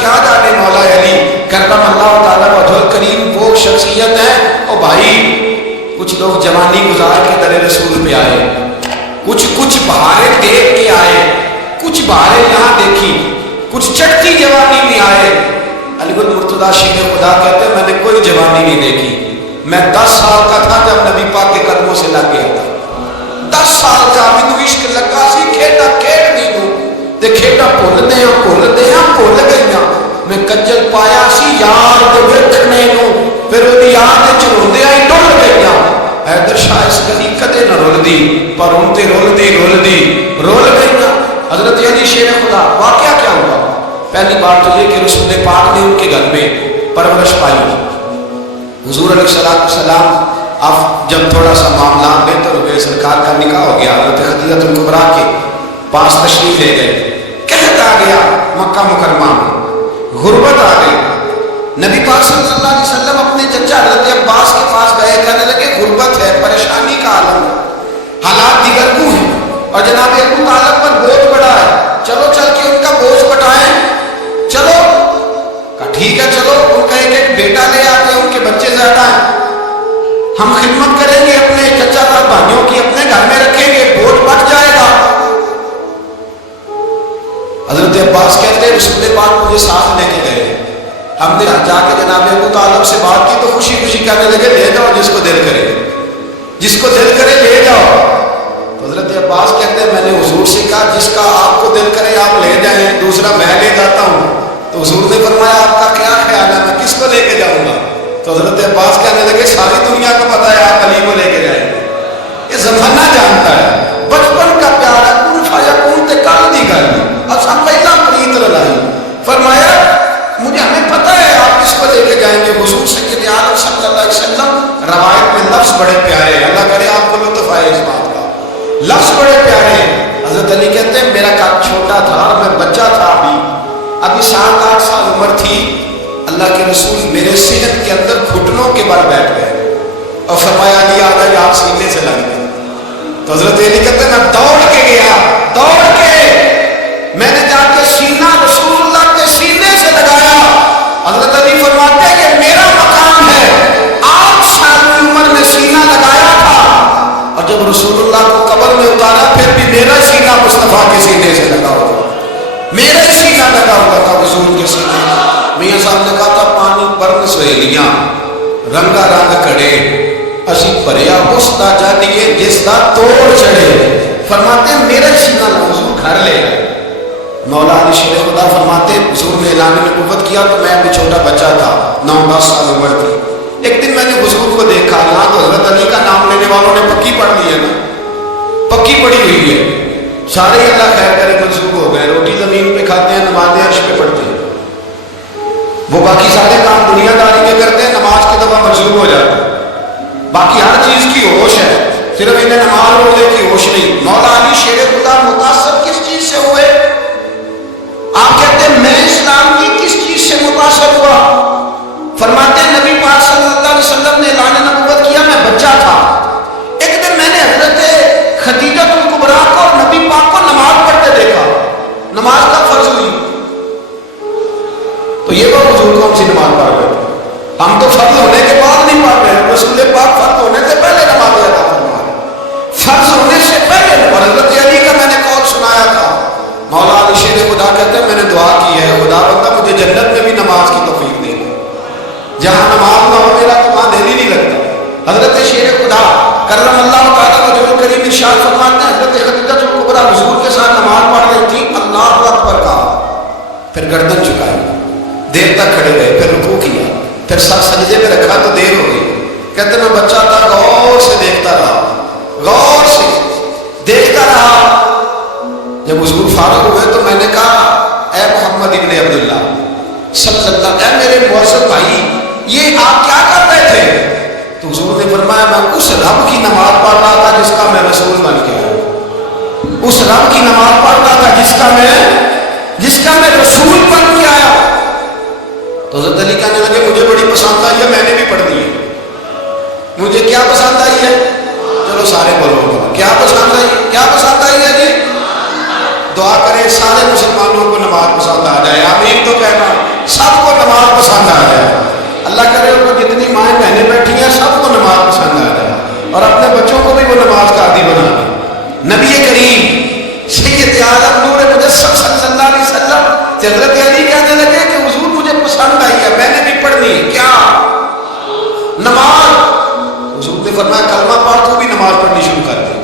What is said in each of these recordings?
کیا جانے مولا علی کرم اللہ تعالیٰ وجہ کریم وہ شخصیت ہے. او بھائی کچھ لوگ جوانی گزار کے در رسول پہ آئے, کچھ بہاریں دیکھ کے آئے, کچھ بہاریں یہاں دیکھی, کچھ چٹتی جوانی میں آئے. علی گل مرتضیٰ شیر خدا کہتے ہیں میں نے کوئی جوانی نہیں دیکھی. میں 10 سال کا تھا جب نبی پاک کے قدموں سے لگ گیا تھا. 10 سال کا مینوں عشق لگا سی, کھیڈا کھیڈ نہیں دوں تے کھیڈا بھول گئیاں. میں کجل پایا سی یار دے ویکھنے نوں, پھر وہ یاد وچ روندیاں ہی ڈول گئیاں. حیدر شاہ اس کدی کدے نہ رلدی, پر ہن تے رول گئیاں. حضرت علی شیر خدا واقعہ کیا ہوا؟ پہلی بات تو یہ کہ رسول پاک نے ان کے گھر میں پرورش پائی. حضور علیہ السلام اب جب تھوڑا سا معاملات بہتر ہو گئے, سرکار کا نکاح ہو گیا, حضرت خدیجہ الکبریٰ کے پاس تشریف لے گئے. قحط آ گیا مکہ مکرمہ میں, غربت آ گئی. نبی پاک صلی اللہ علیہ وسلم اپنے چچا حضرت عباس کے پاس گئے, کہنے لگے غربت ہے, پریشانی کا عالم ہے, حالات دیگر کو ہیں, اور جناب ابو طالب پر بوجھ بڑا ہے, چلو چل کے ان کا بوجھ بٹائیں. چلو کہا ٹھیک ہے, چلو ان کا ایک بیٹا لے آتے ہیں, ان کے بچے زیادہ ہیں, ہم خدمت کریں گے اپنے چچا دار بھائیوں کی, اپنے گھر میں رکھیں گے, بوجھ بٹ جائے گا. حضرت عباس کہتے ہیں رسول پاک مجھے ساتھ لے کے گئے. ہم نے جا کے جناب ابو طالب سے بات کی تو خوشی خوشی کہنے لگے لے جاؤ جس کو دل کرے لے جاؤ. حضرت عباس کہتے ہیں میں نے حضور سے کہا جس کا آپ کو دل کرے آپ لے جائیں, دوسرا میں لے جاتا ہوں. تو حضور نے فرمایا آپ کا کیا خیال ہے, میں کس کو لے کے جاؤں گا؟ تو حضرت عباس کہنے لگے ساری دنیا کو پتا ہے آپ علی کو لے کے جائیں گے. یہ زمانہ جانتا ہے, بچپن کا پیار ہے, کون فایا کون تے کل دی گل اب سب پہلا پریت لڑائی. فرمایا مجھے ہمیں پتہ ہے آپ کس کو لے کے جائیں گے. حضور سید عالم صلی اللہ علیہ وسلم روایت میں لفظ بڑے پیارے ہیں, اللہ کرے آپ کو لطف آئے اس بات کا, لفظ بڑے پیارے ہیں. حضرت علی کہتے ہیں میرا کام چھوٹا تھا اور میں بچہ تھا, ابھی 7-8 سال عمر تھی. اللہ کے رسول میرے صحت کے اندر گھٹنوں کے بل بیٹھ گئے اور فرمایا علی آ گئی, آپ سینے سے لگ گئے. تو حضرت علی کہتے ہیں میں دوڑ کے گیا, دوڑ کے میں نے جا کے سینہ رسول اللہ کے سینے سے لگایا. حضرت علی فرماتے ہیں کہ میرا مقام ہے, 8 سال کی عمر میں سینہ لگایا تھا, اور جب رسول اللہ کو قبر میں اتارا پھر بھی میرا سینہ مصطفیٰ کے سینے سے لگا ہوا, میرا سینہ لگا ہوا تھا حضور کے سینے. میاں صاحب نے کہا تھا پانی برن سہیلیاں رنگا رنگ کڑے, اسی بھریا اس دا جانیے جس دا توڑ چڑھے. فرماتے ہیں میرا سینہ حضور گھر لے آئے. مولا علی شیر خدا فرماتے ہیں حضور نے اعلان نبوت کیا تو میں ابھی چھوٹا بچہ تھا, 9-10 سال عمر تھی. ایک دن میں نے حضور کو دیکھا, یہاں تو حضرت علی کا نام لینے والوں نے پکی پڑھ لی ہے نا, پکی پڑھی ہوئی ہے, سارے اللہ خیر کرے منسوخ ہو گئے, روٹی زمین پہ کھاتے ہیں, نمازیں عرش پہ پڑھتے ہیں, وہ باقی سارے کام دنیا داری کے کرتے ہیں, نماز کی دفعہ منسوخ ہو جاتا ہے. باقی ہر چیز کی ہوش ہے, صرف انہیں نماز روزے کی ہوش نہیں. مولا علی شیر خدا متاثر کس چیز سے ہوئے؟ آپ کہتے ہیں میں اسلام کی کس چیز سے متاثر ہوا؟ فرماتے ہیں نبی پاک صلی اللہ علیہ وسلم نے اعلان نبوت کیا, میں بچہ تھا. ایک دن میں نے حضرت خدیجہ الکبریٰ کو اور نبی پاک کو نماز پڑھتے دیکھا, نماز کا فرض ہوئی تو یہ وہ حضور کون سی نماز پڑھ رہے تھے, ہم تو فرض ہونے کے بعد نہیں پڑھ رہے ہیں, رسول پاک فرض ہونے سے پہلے نماز ادا فرما رہے, فرض ہونے سے پہلے. اور حضرت علی کا میں نے قول سنایا تھا, مولا علی شیر خدا کہتے ہیں میں نے دعا کی ہے خدا بندہ مجھے جنت میں بھی نماز کی توفیق دے دے, جہاں نماز نہ ہو میرا تو وہاں دل ہی نہیں لگتا. حضرت شیر خدا کرم اللہ تعالیٰ وجہ کریم ارشاد فرماتے ہیں حضرت خدیجہ الکبریٰ حضور کے ساتھ نماز پڑھ رہی تھی, اللہ اکبر کہا, پھر گردن جھکائی, دیر تک کھڑے رہے, پھر رکوع کیا, پھر سر سجدے میں رکھا تو دیر ہو گئی. کہتے میں بچہ تھا, غور سے دیکھتا رہا, غور سے دیکھتا رہا. جب حضور فارغ ہوئے تو میں نے کہا اے محمد ابن عبداللہ صلی اللہ, اے میرے معزز بھائی یہ آپ کیا کر رہے تھے؟ تو حضور نے فرمایا میں اس رب کی نماز پڑھ رہا تھا جس کا میں رسول بن کے آیا, اس رب کی نماز پڑھ رہا تھا جس کا میں رسول بن کے آیا. تو حضرت علی کہنے لگے مجھے بڑی پسند آئی ہے, میں نے بھی پڑھ دی ہے. مجھے کیا پسند آئی ہے؟ چلو سارے بولو کیا پسند آئی, کیا پسند آئی ہے جی؟ دعا کریں سارے مسلمانوں کو نماز پسند آ جائے, آمین تو کہنا. آ جائے. اللہ کرے ان کو جتنی مائیں بہنیں بیٹھی ہیں سب کو نماز پسند آ جائے اور اپنے بچوں کو بھی وہ نماز کا عادی بنا دے. نبی کریم سید عالم نور مجسم صلی اللہ علیہ وسلم حضرت علی کہنے لگے کہ حضور مجھے پسند آئی ہے، میں نے بھی پڑھنی ہے. کیا؟ نماز. حضور نے فرمایا کلمہ پڑھ تو بھی نماز پڑھنی شروع کر دے.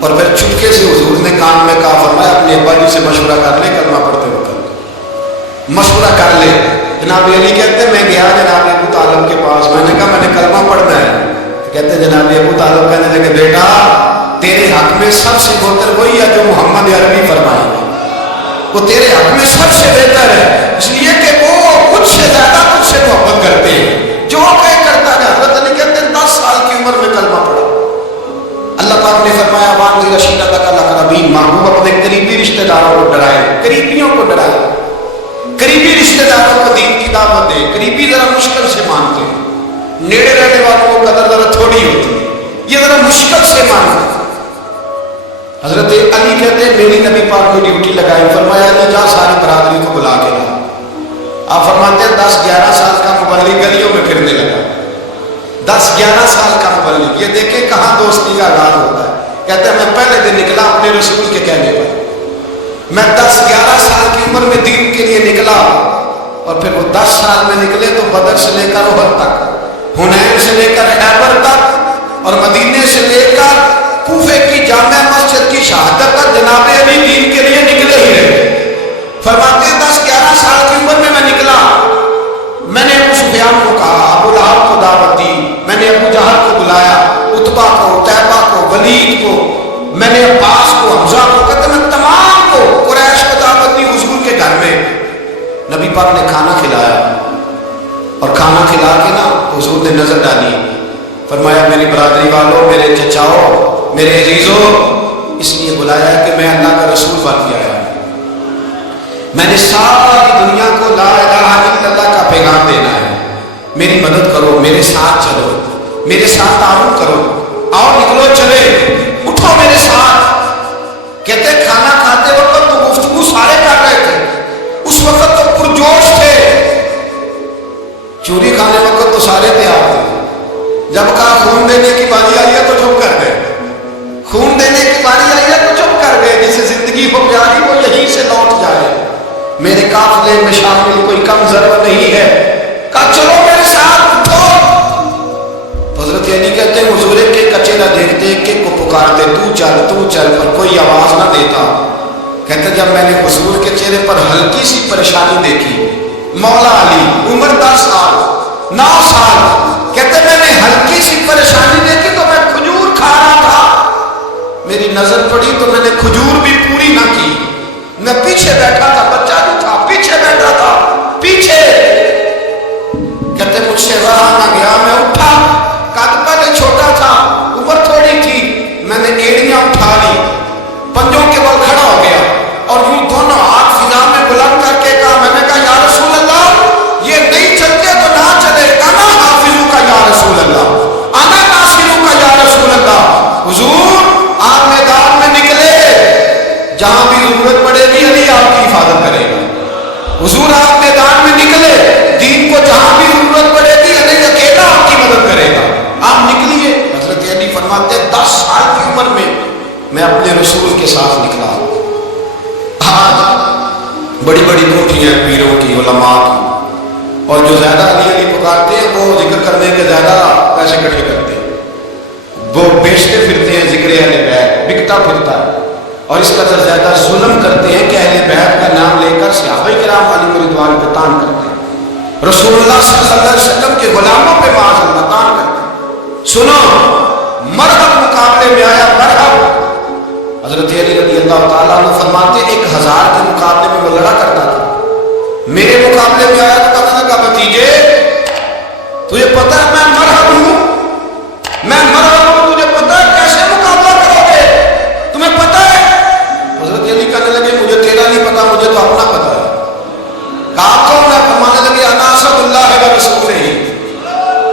اور پھر چپکے سے حضور نے کان میں کہا فرمایا اپنے ابا جی سے مشورہ کر لے کلمہ پڑھتے وقت مشورہ کر لے. جناب علی کہتے میں گیا جناب ابو طالب کے پاس، میں نے کہا میں نے کلمہ پڑھنا ہے. کہتے جناب ابو طالب کہنے لگے بیٹا تیرے حق میں سب سے بہتر وہی ہے جو محمد عربی فرمائے گا، وہ تیرے حق میں سب سے بہتر ہے، اس لیے کہ وہ کچھ سے زیادہ تجھ سے محبت کرتے ہیں. جو کہ کرتا ہے. حضرت علی کہتے ہیں 10 سال کی عمر میں کلمہ پڑھا. اللہ پاک نے فرمایا وان رشیدہ تک الاقربین، محبوب اپنے قریبی رشتہ داروں کو ڈرائے، قریبیوں کو ڈرائے. قریبی رشتہ داروں کو دین کی دعوت دے. قریبی ذرا مشکل سے مانتے ہیں، نیڑے رہنے والوں کو قدر ذرا تھوڑی ہوتی ہے، یہ ذرا مشکل سے مانتے ہیں. حضرت علی کہتے ہیں میری نبی پاک نے ڈیوٹی لگائی، فرمایا علی جا ساری برادری کو بلا کے لا. آپ فرماتے ہیں 10-11 سال کا مبلغ گلیوں میں پھرنے لگا. 10-11 سال کا مبلغ، یہ دیکھیں کہاں دوستی کا آغاز ہوتا ہے. کہتے ہیں میں پہلے دن نکلا اپنے رسول کے کہنے پر، میں 10-11 سال کی عمر میں دین کے لیے نکلا اور پھر وہ 10 سال میں نکلے تو بدر سے لے کر احد تک، حنین سے لے کر خیبر تک اور مدینے سے لے کر کوفے کی جامع مسجد کی شہادت تک جناب علی دین کے لیے نکلے ہی رہے. فرماتے ہیں 10-11 سال کی عمر میں میں نکلا. میں نے ابو سفیان کو کہا، ابو لہب کو دعوت دی، میں نے ابو جہل کو بلایا، عتبہ کو، عتیبہ کو، ولید کو، میں نے عباس کو، حمزہ کو، کہتے میں تمام کو قریش کو دعوت دی حضور کے گھر میں. نبی پاک نے کھانا کھلایا اور کھانا کھلا کے نا حضور نے نظر ڈالی. فرمایا میری برادری والوں، میرے چچاؤ، میرے عزیزوں، اس لیے بلایا ہے کہ میں اللہ کا رسول بن کے آیا ہوں. میں نے ساری دنیا کو لا الہ الا اللہ کا پیغام دینا ہے. میری مدد کرو، میرے ساتھ چلو، میرے ساتھ تعاون کرو، آؤ نکلو چلے، اٹھو میرے ساتھ. کہتے کھانا کھاتے وقت تو گفتگو سارے کر رہے تھے، اس وقت تو پرجوش تھے. چوری کھانے وقت تو سارے تیار تھے. جب کہا خون دینے کی باری آئی ہے تو چپ کر گئے، خون دینے کی باری آئی ہے تو چپ کر گئے. جسے زندگی کو پیاری وہ یہیں سے لوٹ جائے. میرے قافلے میں شامل کوئی کم ضرورت نہیں ہے. کہا چلو میرے ساتھ اٹھو. حضرت علی کہتے ہیں حضور کے کچے نہ دیکھتے کہ کو پکارتے تو چل پر کوئی آواز نہ دیتا. کہتے جب میں نے حضور کے چہرے پر ہلکی سی پریشانی دیکھی، مولا علی عمر 10 سال 9 سال، کہتے میں نے ہلکی سی پریشانی دیکھی تو میں کھجور کھا رہا تھا، میری نظر پڑی تو میں نے کھجور بھی پوری نہ کی. میں پیچھے بیٹھا تھا، بچہ جو تھا پیچھے بیٹھا تھا، پیچھے. کہتے مجھ سے رہا نہ گیا، میں اٹھا. قد پہلے چھوٹا تھا، عمر تھوڑی تھی، میں نے ایڑیاں اٹھا لی، پنجوں کے بل کھڑا ہو گیا اور یوں دونوں ہاتھ فضا میں بلند کر کے کہا، میں نے کہا یا رسول اللہ یہ نہیں چلتے تو نہ چلے، انا حافظوں کا یا رسول اللہ، انا ناصروں کا یا رسول اللہ. حضور آپ میدان میں نکلے، جہاں بھی ضرورت پڑے گی علی آپ کی حفاظت کرے گا. حضور آپ میدان میں نکلے، دین کو جہاں بھی ضرورت پڑے گی علی اکیلا آپ کی مدد کرے گا. آپ نکلیے. حضرت علی فرماتے 10 سال کی عمر میں اپنے رسول کے ساتھ نکلا. آج بڑی بڑی کوٹھیاں پیروں کی، علماء کی، اور جو زیادہ علی علی پکارتے ہیں وہ ذکر کرنے کے زیادہ پیسے اکٹھے کرتے ہیں، وہ بیچتے پھرتے ہیں ذکر اہل بیت، بکتا پھرتا ہے. اور اس قدر زیادہ ظلم کرتے ہیں کہ اہل بیت کا نام لے کر صحابہ کرام علیہ رضوان پہ تان کرتے ہیں، رسول اللہ صلی اللہ علیہ وسلم کے غلاموں پہ معاذ اللہ تان کرتے ہیں. سنو مرحب مقابلے میں آیا، مرحب. حضرت علی رضی اللہ تعالیٰ عنہ فرماتے 1000 کے مقابلے میں وہ لڑا کرتا تھا، میرے مقابلے میں آیا تو کہنے لگا بھتیجے تجھے پتہ ہے میں مرحب ہوں، میں مرحب ہوں، تجھے پتہ ہے کیسے مقابلہ کرو گے، تمہیں پتہ ہے؟ حضرت علی کہنے لگے مجھے تیرا نہیں پتا، مجھے تو اپنا پتا ہے. کہا کون ہے؟ فرمانے لگے انا اسد اللہ و رسولہ،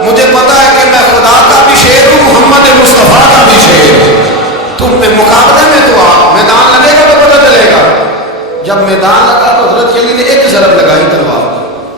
مجھے پتا ہے کہ میں خدا کا بھی شیر ہوں، محمد مصطفیٰ کا بھی شیر ہوں. تم پہ مقابلے میں تو آپ میدان لگے گا تو پتہ چلے گا. جب میدان لگا تو حضرت علی نے ایک ضرب لگائی تلوار،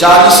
40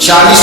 40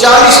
40।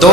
2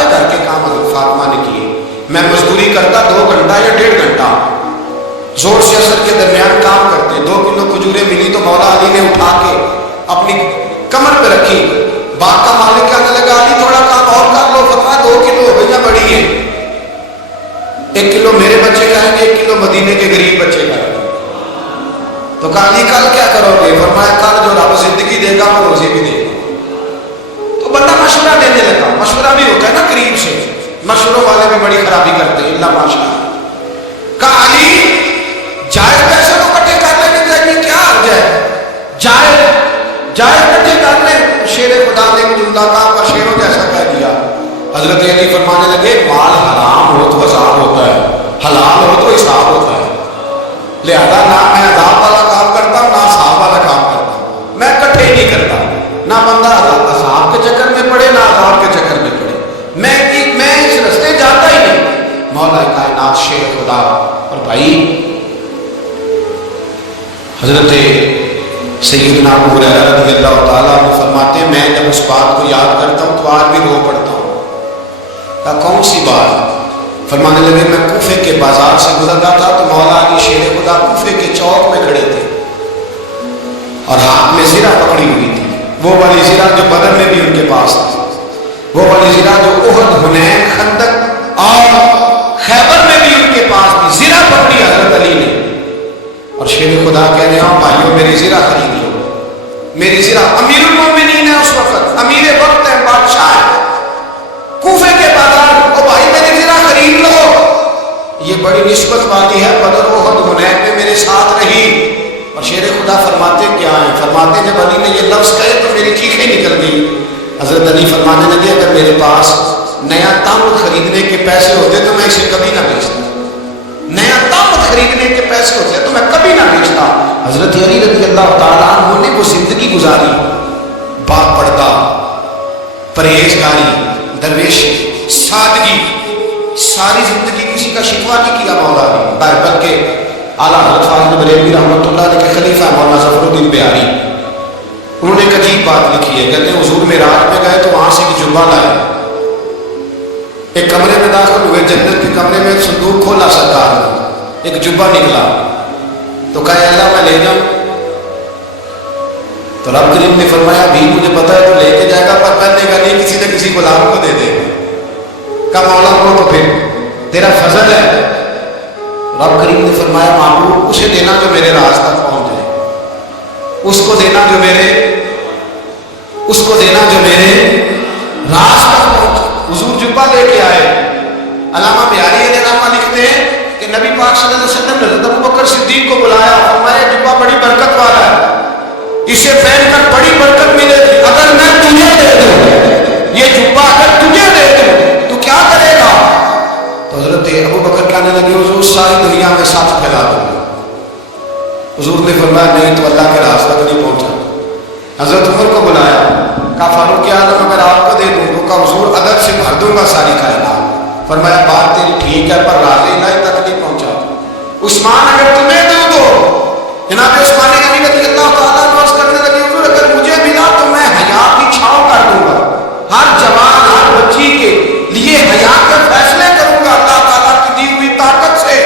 سارے گھر کے کام حضرت فاطمہ نے کیے. میں مزدوری کرتا 2 گھنٹہ یا 1.5 گھنٹہ, زور سے اثر کے درمیان کام کرتے. 2 کلو کھجوریں ملی تو مولا علی نے اٹھا کے اپنی کمر پہ رکھی. باغ کا مالک کہنے لگا علی تھوڑا کام اور کر لو. فرمایا 2 کلو ہو گئی بڑی ہے, 1 کلو میرے بچے کھائیں گے, 1 کلو مدینے کے غریب بچے کھائیں گے. تو کہا علی کل کیا کرو گے؟ فرمایا کل جو رب زندگی دے گا وہ روزی بھی دے گا. تو بندہ مشورہ دینے لگا. مشورہ بھی ہوتا ہے نا قریب سے, مشوروں والے بھی بڑی خرابی کرتے ہیں اللہ ماشاء اللہ. کہا علی جائز پیسے تو کٹھے کر لینے چاہیے, کیا حرج ہے, جائز کٹھے کر لیں. شیر خدا نے جملہ کہا پر شیروں جیسا کہہ دیا. حضرت علی فرمانے لگے مال حرام ہو تو عذاب ہوتا ہے, حلال ہو تو حساب ہوتا ہے. لہذا نہ میں عذاب والا کام کرتا ہوں نہ حساب والا کام کرتا ہوں. میں کٹھے نہیں کرتا, نہ بندہ عذاب کے چکر میں پڑے نہ عذاب کے چکر میں پڑے. میں اس رستے جاتا ہی نہیں. مولا کائنات شیر خدا. اور بھائی حضرت سیدنا ابو ہریرہ رضی اللہ تعالیٰ عنہ فرماتے ہیں میں جب اس بات کو یاد کرتا ہوں تو آج بھی رو پڑتا ہوں. کہا کون سی بات؟ فرمانے لگے میں کوفے کے بازار سے گزر رہا تھا تو مولا علی شیر خدا کوفے کے چوک میں کھڑے تھے اور ہاتھ میں زرہ پکڑی ہوئی تھی. وہ والی زرہ جو بدر میں بھی ان کے پاس تھی, وہ والی زرہ جو احد, حنین, خندق اور خیبر میں بھی ان کے پاس تھی. زرہ پکڑی حضرت علی نے اور شیر خدا کہہ رہے ہیں بھائیو میری زرہ خرید لو. میری زرہ امیر المومنین ہے اس وقت, امیر وقت ہے, بادشاہ ہے, کوفے کے بازار. او بھائی میری زرہ خرید لو, یہ بڑی نسبت والی ہے, بدر احد حنین میں میرے ساتھ رہی. اور شیر خدا فرماتے کیا ہیں؟ فرماتے جب علی نے یہ لفظ کہے تو میری چیخیں نکل گئی. حضرت علی فرمانے لگے اگر میرے پاس نیا تامت خریدنے کے پیسے ہوتے تو میں اسے کبھی نہ بیچتا. نیا تامت خریدنے کے پیسے ہوتے تو میں کبھی نہ بیچتا. حضرت علی رضی اللہ تعالیٰ عنہ نے وہ زندگی گزاری, با پردہ, پرہیزگاری, درویشی, سادگی, ساری زندگی کسی کا شکوہ نہیں کیا مولا علی. بلکہ اعلیٰ حضرت فاضل بریلوی رحمۃ اللہ علیہ کے خلیفہ مولانا ظفر الدین بہاری, انہوں نے ایک عجیب بات لکھی ہے. کہتے ہیں حضور معراج میں گئے تو وہاں سے ایک جبہ لائے, ایک کمرے میں داخل ہوئے, جنت کے کمرے میں ایک صندوق کھولا سرکار نے, ایک جبہ نکلا تو کہا اللہ میں لے جاؤں. تو رب کریم نے فرمایا بھی مجھے پتا ہے تو لے کے جائے گا پر پہننے کا نہیں, کسی نہ کسی غلام کو دے دے گا. کہا مولا کو تو پھر تیرا فضل ہے. رب کریم نے فرمایا معبود اسے دینا جو میرے راز تک پہنچ جائے, اس کو دینا جو میرے راز تک پہنچے. حضور جبہ لے کے آئے. علامہ بہاری علامہ لکھتے ہیں کہ نبی پاک صلی اللہ علیہ وسلم نے حضرت ابوبکر صدیق کو بلایا, فرمایا جبہ بڑی برکت والا ہے, اسے پہن کر بڑی برکت ملے گی. اگر میں تجھے دے دوں یہ جبہ, اگر تجھے دے دوں تو کیا کرے گا؟ تو حضرت ابوبکر کہنے لگے حضور ساری دنیا میں سچ پھیلا دوں گا. حضور نے فرمایا نہیں تو اللہ کے راز تک نہیں پہنچا. حضرت عمر کو بلایا, کہا فاروق اعظم اگر آپ کو دے دوں تو کہا حضور عدد سے بھر دوں گا ساری کائنات. فرمایا بات تیری ٹھیک ہے پر راز الہی تک نہیں پہنچا. عثمان اگر تمہیں دوں تو جناب عثمان غنی رضی اللہ تعالیٰ عنہ کرنے لگے حضور اگر مجھے ملا تو میں حیا کی چھاؤں کر دوں گا, ہر جوان ہر بچی کے لیے حیا کے فیصلے کروں گا اللہ تعالیٰ کی دی ہوئی طاقت سے.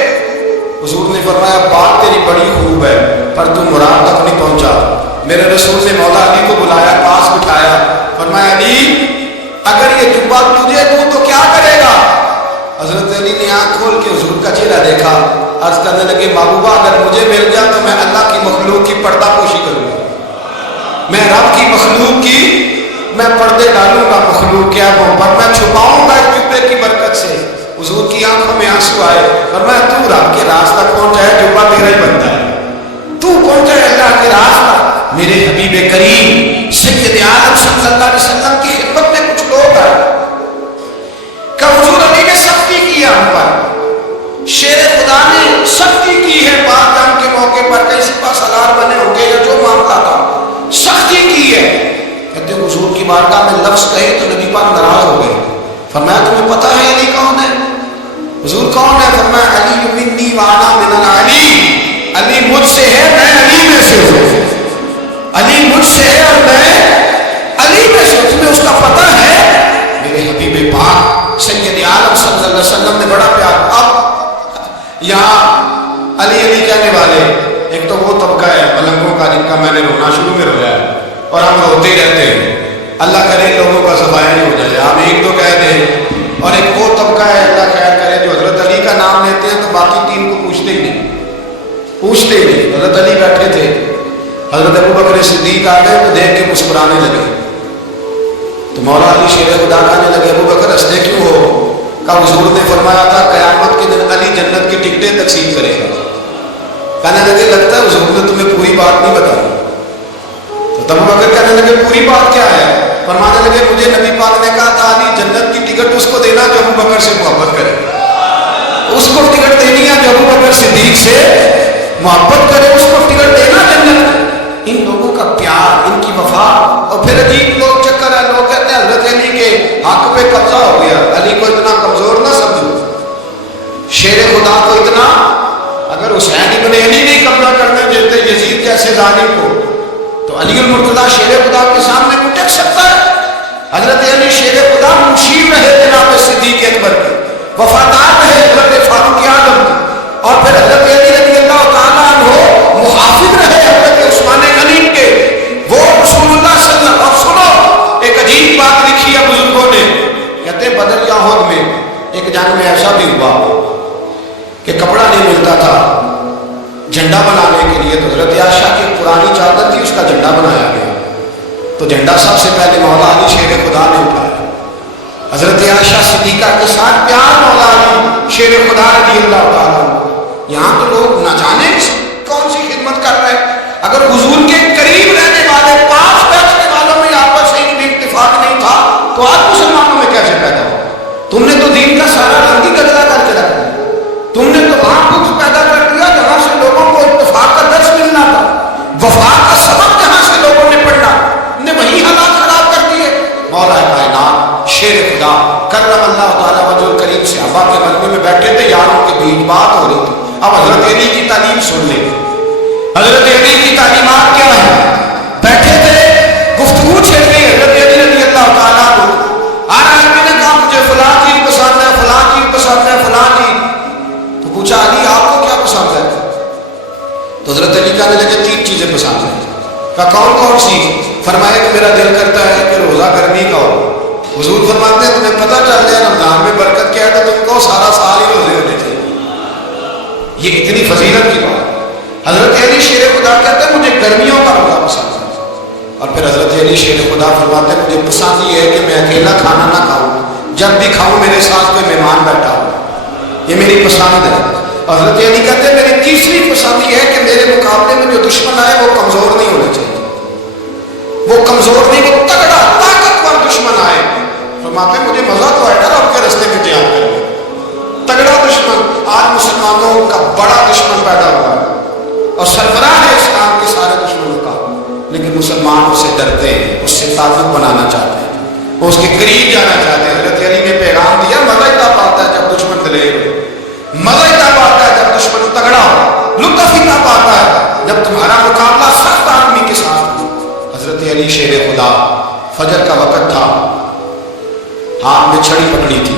حضور نے فرمایا بات تیری بڑی خوب ہے پر تم مراد تک نہیں پہنچا. میرے رسول نے مولا علی کو بلایا, پاس بٹھایا, فرمایا علی اگر یہ جبہ تجھے دوں تو کیا کرے گا؟ حضرت علی نے آنکھ کھول کے حضور کا چہرہ دیکھا, عرض کرنے لگے محبوبہ اگر مجھے مل گیا تو میں اللہ کی مخلوق کی پردہ پوشی کروں گا, میں رب کی مخلوق کی میں پردے ڈالوں گا مخلوق کیا ہوں پر میں چھپاؤں گا اس جبے کی برکت سے. حضور کی آنکھوں میں آنسو آئے, فرمایا تو رب کے راز تک پہنچا ہے, جبہ تیرا ہی بنتا ہے, تو پہنچا ہے اللہ کے راز تک. میرے حبیب کریم سید عالم صلی اللہ علیہ وسلم کی خدمت میں کچھ لوگ ہیں کہ حضور علی نے سختی کی ہے ہم پر, شیر خدا نے سختی کی ہے بات جان کے موقع پر, کئی سپاہ سالار بنے ہوں گے یا جو معاملہ تھا سختی کی ہے. کہتے ہیں حضور کی بارگاہ میں لفظ کہے تو نبی پاک ناراض ہو گئے. فرمایا تمہیں پتہ ہے علی کون ہے؟ حضور کون ہے؟ فرمایا علی منی وانا من العلی, علی مجھ سے ہے میں علی میں سے ہوں, علی مجھ سے ہے اور میں علی میں سے. تمہیں اس کا پتہ ہے؟ میرے حبیب پاک سید عالم صلی اللہ علیہ وسلم نے بڑا پیار. اب یہاں علی علی کہنے والے ایک تو وہ طبقہ ہے ملنگوں کا جن کا میں نے رونا شروع میں رویا ہے اور ہم روتے ہی رہتے ہیں. اللہ کرے لوگوں کا ضائع نہیں ہو جائے. ہم ایک دو کہہ دیں. اور ایک وہ طبقہ ہے اللہ خیر کرے جو حضرت علی کا نام لیتے ہیں تو باقی تین کو پوچھتے ہی نہیں. حضرت علی بیٹھے تھے, حضرت ابو بکر صدیق آ گئے تو دیکھ کے مسکرانے لگے. تو مولا علی شیر خدا کہنے لگے ابو بکر ہنستے کیوں ہو؟ کہا حضور نے فرمایا تھا قیامت کے دن علی جنت کی ٹکٹیں تقسیم کرے گا. کہنے لگے لگتا ہے حضور نے تمہیں پوری بات نہیں بتائی. تو ابو بکر کہنے لگے پوری بات کیا ہے؟ فرمانے لگے مجھے نبی پاک نے کہا تھا علی جنت کی ٹکٹ اس کو دینا جو ابو بکر سے محبت کرے. اس کو ٹکٹ دینی ہے جو ابو بکر صدیق سے محبت کرے, اس کو ٹکٹ دینا جنت. ان لوگوں کا پیار, ان کی وفا. اور پھر عجیب لوگ چکر ہے, لوگ کہتے ہیں حضرت علی کے حق پہ قبضہ ہو گیا. علی کو اتنا کمزور نہ سمجھو, شیر خدا کو اتنا, اگر حسین ابن علی نہیں قبضہ کرنے دیتے یزید جیسے ظالم کو تو علی المرتضیٰ شیر خدا کے سامنے کو ٹک سکتا ہے. حضرت علی شیر خدا مشیر رہے جناب صدیق اکبر کے, وفادار رہے حضرت فاروق اعظم کے, اور پھر حضرت علی رضی اللہ تعالیٰ عنہ محافظ رہے حضرت عثمان غنی کے. وہ رسول اللہ صلی اللہ علیہ وسلم. اور سنو ایک عجیب بات لکھی ہے بزرگوں نے, کہتے ہیں بدر یا احد میں ایک جنگ میں ایسا بھی ہوا کہ کپڑا نہیں ملتا تھا جھنڈا بنانے کے لیے. تو حضرت عائشہ کی پرانی چادر تھی, اس کا جھنڈا بنایا گیا. تو جھنڈا سب سے پہلے مولا علی شیر خدا نے اٹھایا. حضرت عائشہ صدیقہ کے ساتھ پیار مولا علی شیر خدا رضی اللہ تعالیٰ. یہاں تو لوگ نہ جانے کون سی خدمت کر رہے ہیں. اگر حضور کے قریب رہنے والے پاس بیٹھنے والوں میں آپس میں اتفاق نہیں تھا تو آج مسلمانوں میں کیسے پیدا ہو؟ تم نے تو دین کا سارا رنگ ہی گدلا کر کے رکھ دیا. تم نے تو وہاں کچھ پیدا کر دیا جہاں سے لوگوں کو اتفاق کا درس ملنا تھا, وفا کا سبق جہاں سے لوگوں نے پڑھنا, نے وہی حالات خراب کر دیے. مولا کائنات شیر خدا کرم اللہ تعالیٰ وجہ کریم سے ابا کے مجمع میں بیٹھے تھے, یاروں کے بیچ بات ہو رہی تھی. اب حضرت علی کی تعلیم سن لیں. حضرت علی کی تعلیمات کیا ہے؟ بیٹھے تھے, گفتگو چھڑ گئی حضرت علی رضی اللہ تعالیٰ کو. ہر آدمی نے کہا مجھے فلاں چیز پسند ہے, فلاں چیز پسند ہے, فلاں چیز. تو پوچھا علی آپ کو کیا پسند ہے؟ تو حضرت علی کہنے لگے 3 چیزیں پسند ہیں. کہا کون کون سی؟ فرمایا کہ میرا دل کرتا ہے کہ روزہ گرمی کا ہو. حضور فرماتے ہیں تمہیں پتہ چل جائے رمضان میں برکت کیا ہے تو تم کو سارا سال ہی روزے ہونے چاہیے. یہ اتنی فضیلت کی بات. حضرت علی شیر خدا کہتے ہیں مجھے گرمیوں کا روزہ پسند ہے. اور پھر حضرت علی شیر خدا فرماتے ہیں مجھے پسند یہ ہے کہ میں اکیلا کھانا نہ کھاؤں, جب بھی کھاؤں میرے ساتھ کوئی مہمان بیٹھا ہو. یہ میری پسند ہے. حضرت علی کہتے ہیں میری تیسری پسند یہ ہے کہ میرے مقابلے میں جو دشمن آئے وہ کمزور نہیں ہونے چاہیے. وہ کمزور نہیں, وہ تگڑا طاقتور دشمن آئے. فرماتے ہیں مجھے مزہ تو آئے گا آپ کے رستے میں تیار کریں. تگڑا دشمن, آج مسلمانوں کا بڑا دشمن پیدا ہوا ہے اور سربراہ ہے اسلام کے سارے دشمنوں کا, لیکن مسلمان اس سے ڈرتے ہیں, اس سے تعلق بنانا چاہتے ہیں, وہ اس کے قریب جانا چاہتے ہیں. حضرت علی نے پیغام دیا مزہ تب آتا ہے جب دشمن دلیر ہو, مزہ تب آتا ہے جب دشمن تگڑا ہو, لطف ہی تب آتا ہے جب تمہارا مقابلہ سخت آدمی کے ساتھ ہو. حضرت علی شیر خدا, فجر کا وقت تھا, ہاتھ میں چھڑی پکڑی تھی,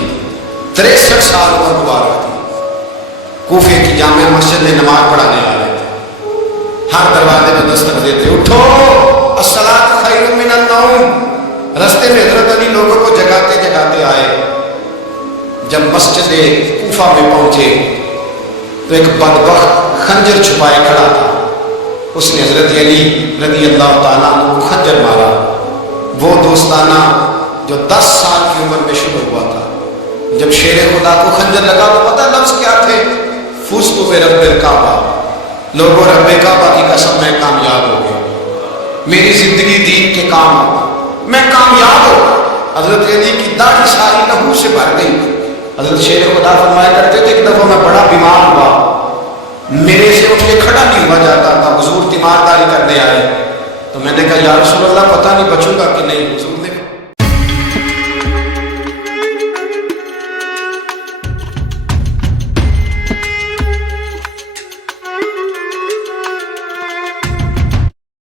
63 سال عمر مبارک تھی. کوفے کی جامع مسجد میں نماز پڑھانے آ رہے تھے. ہر دروازے میں دستک دیتے اٹھو الصلاۃ خیر من النوم. رستے میں حضرت علی لوگوں کو جگاتے جگاتے آئے. جب مسجد کوفہ میں پہنچے تو ایک بدبخت خنجر چھپائے کھڑا تھا. اس نے حضرت علی رضی اللہ تعالیٰ عنہ کو خنجر مارا. وہ دوستانہ جو 10 سال کی عمر میں شروع ہوا تھا, جب شیر خدا کو خنجر لگا تو پتہ لفظ کیا تھے؟ فزت برب الکعبہ. لوگوں رب کعبہ کی قسم میں کامیاب ہو گیا, میری زندگی دین کے کام میں کامیاب ہو. حضرت علی کی داڑھی ساری لہو سے بھر گئی. حضرت شیر خدا فرمایا کرتے تھے ایک دفعہ میں بڑا بیمار ہوا, میرے سے اٹھ کے کھڑا نہیں ہوا جاتا تھا. حضور تیمارداری کرنے آئے تو میں نے کہا یا رسول اللہ پتہ نہیں بچوں گا کہ نہیں. حضور